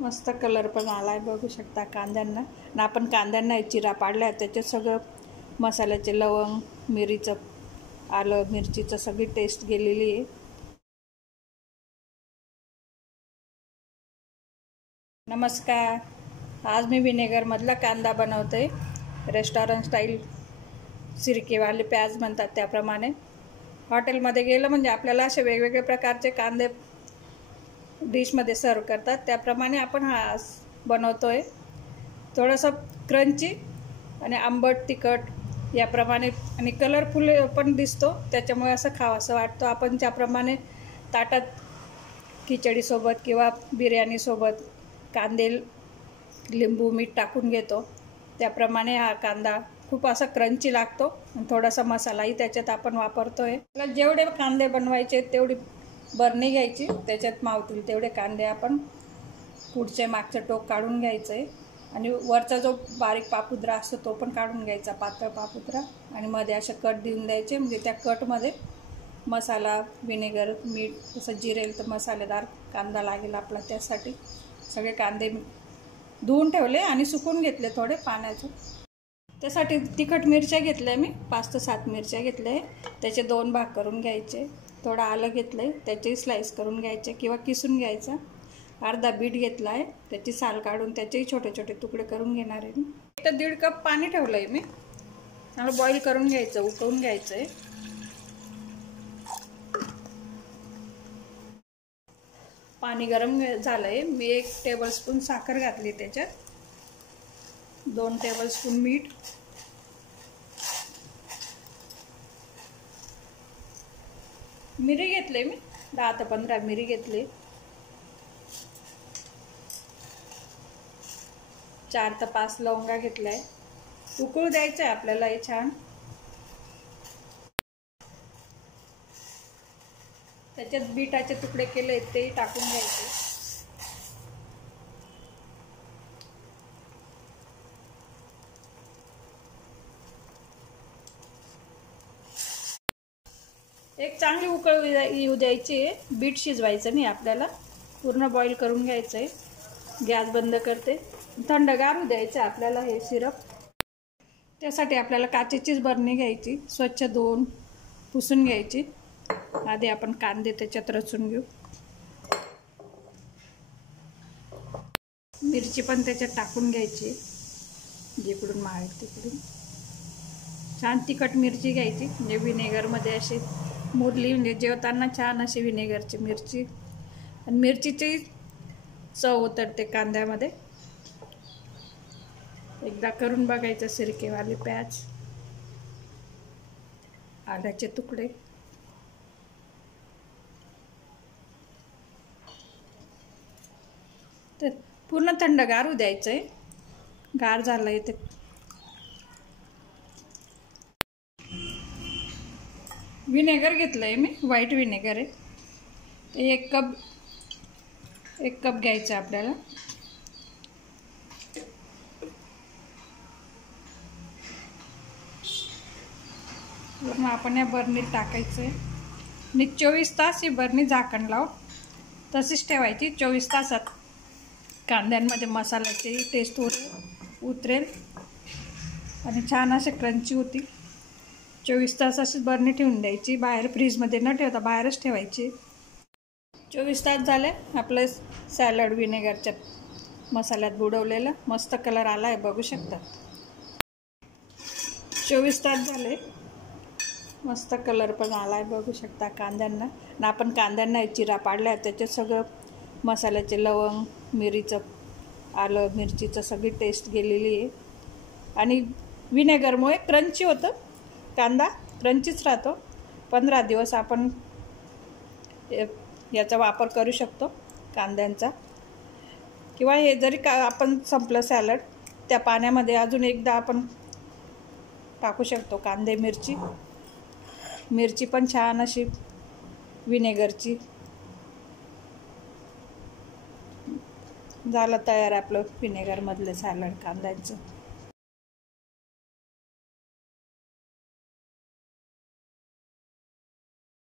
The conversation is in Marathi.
मस्त कलर पण आलाय बघू शकता कांद्यांना. आणि आपण कांद्यांना चिरा पाडल्या त्याच्यात सगळं मसाल्याचे लवंग, मिरीचं, आलं, मिरचीचं सगळी टेस्ट गेलेली आहे. नमस्कार. आज मी विनेगर मधला कांदा बनवते. रेस्टॉरंट स्टाईल सिरकेवाले प्याज म्हणतात त्याप्रमाणे. हॉटेलमध्ये गेलं म्हणजे आपल्याला असे वेगवेगळे प्रकारचे कांदे डिशमध्ये सर्व करतात, त्याप्रमाणे आपण हा बनवतोय. थोडंसं क्रंची आणि आंबट तिखट याप्रमाणे आणि कलरफुल पण दिसतो, त्याच्यामुळे असं खावंसं वाटतं. आपण ज्याप्रमाणे ताटात खिचडीसोबत किंवा बिर्याणीसोबत कांदे, लिंबू, मीठ टाकून घेतो, त्याप्रमाणे हा कांदा खूप असा क्रंची लागतो. आणि थोडासा मसालाही त्याच्यात आपण वापरतोय. जेवढे कांदे बनवायचे तेवढी बरणी घ्यायची, त्याच्यात मावतील तेवढे कांदे आपण पुढचे मागचं टोक काढून घ्यायचं आहे. आणि वरचा जो बारीक पापुद्रा असतो तो पण काढून घ्यायचा, पातळ पापुद्रा. आणि मध्ये असे कट देऊन द्यायचे, म्हणजे त्या कटमध्ये मसाला, विनेगर, मीठ तसं जिरेल तर मसालेदार कांदा लागेल आपला. त्यासाठी सगळे कांदे धुवून ठेवले आणि सुकून घेतले थोडे पाण्याचं. त्यासाठी तिखट मिरच्या घेतल्या मी 5 ते 7 मिरच्या घेतल्या. त्याचे 2 भाग करून घ्यायचे. थोडं आलं घेतलं आहे, त्याचे स्लाइस करून घ्यायचे किंवा किसून घ्यायचा. अर्धा बीट घेतला आहे, त्याची साल काढून त्याचेही छोटे छोटे तुकडे करून घेणार आहे मी. 1 ते 1.5 कप पाणी ठेवलं आहे मी. चांगलं बॉईल करून घ्यायचं, उकळून घ्यायचं आहे. पाणी गरम झालं आहे. मी 1 टेबलस्पून साखर घातली, त्याच्यात 2 टेबलस्पून मीठ, मिरी घेतले मी 10 ते 15 मिरी घेतले, 4 ते 5 लवंगा घेतलाय. उकळू द्यायचं आहे आपल्याला हे छान. त्याच्यात बीटाचे तुकडे केले ते टाकून घ्यायचे. एक चांगली उकळ येऊ द्यायची आहे. बीट शिजवायचं नाही आपल्याला, पूर्ण बॉईल करून घ्यायचं आहे. गॅस बंद करते. थंडगार होऊ द्यायचं आपल्याला हे सिरप. त्यासाठी आपल्याला काचेचीच बरणी घ्यायची, स्वच्छ धुवून पुसून घ्यायची. आधी आपण कांदे त्याच्यात रचून घेऊ. मिरची पण त्याच्यात टाकून घ्यायची, जिकडून मावेल तिकडून. छान तिखट मिरची घ्यायची, म्हणजे विनेगरमध्ये अशी मुरली, म्हणजे जेवताना छान अशी विनेगरची मिरची. आणि मिरचीची चव उतरते कांद्यामध्ये. एकदा करून बघायचं सिरकेवाले प्याज. आल्याचे तुकडे, तर पूर्ण थंडगार होऊ द्यायचं आहे. गार झालं आहे ते. विनेगर घेतलं आहे मी, व्हाईट विनेगर आहे ते 1 कप घ्यायचं आपल्याला. पूर्ण आपण या बरणीत टाकायचं आहे. आणि 24 तास ही बरणी झाकण लावून तशीच ठेवायची. 24 तासात कांद्यांमध्ये मसाल्याची टेस्ट उतरेल आणि छान असे क्रंची होतील. 24 तास अशीच बरणी ठेवून द्यायची. बाहेर फ्रीजमध्ये न ठेवता बाहेरच ठेवायची. 24 तास झाले. आपलं सॅलड विनेगरच्या मसाल्यात बुडवलेलं मस्त कलर आला आहे बघू शकता. 24 तास झाले. मस्त कलर पण आला आहे बघू शकता कांद्यांना. आणि आपण कांद्यांना चिरा पाडल्या त्याच्यात सगळं मसाल्याचे लवंग, मिरीचं, आलं, मिरचीचं सगळी टेस्ट गेलेली आहे. आणि विनेगरमुळे क्रंची होतं, कांदा क्रंचीच राहतो. 15 दिवस आपण याचा वापर करू शकतो कांद्यांचा. किंवा हे जरी आपण संपलं सॅलड, त्या पाण्यामध्ये अजून एकदा आपण टाकू शकतो कांदे, मिरची पण छान अशी विनेगरची. झालं तयार आपलं विनेगरमधलं सॅलड कांद्यांचं.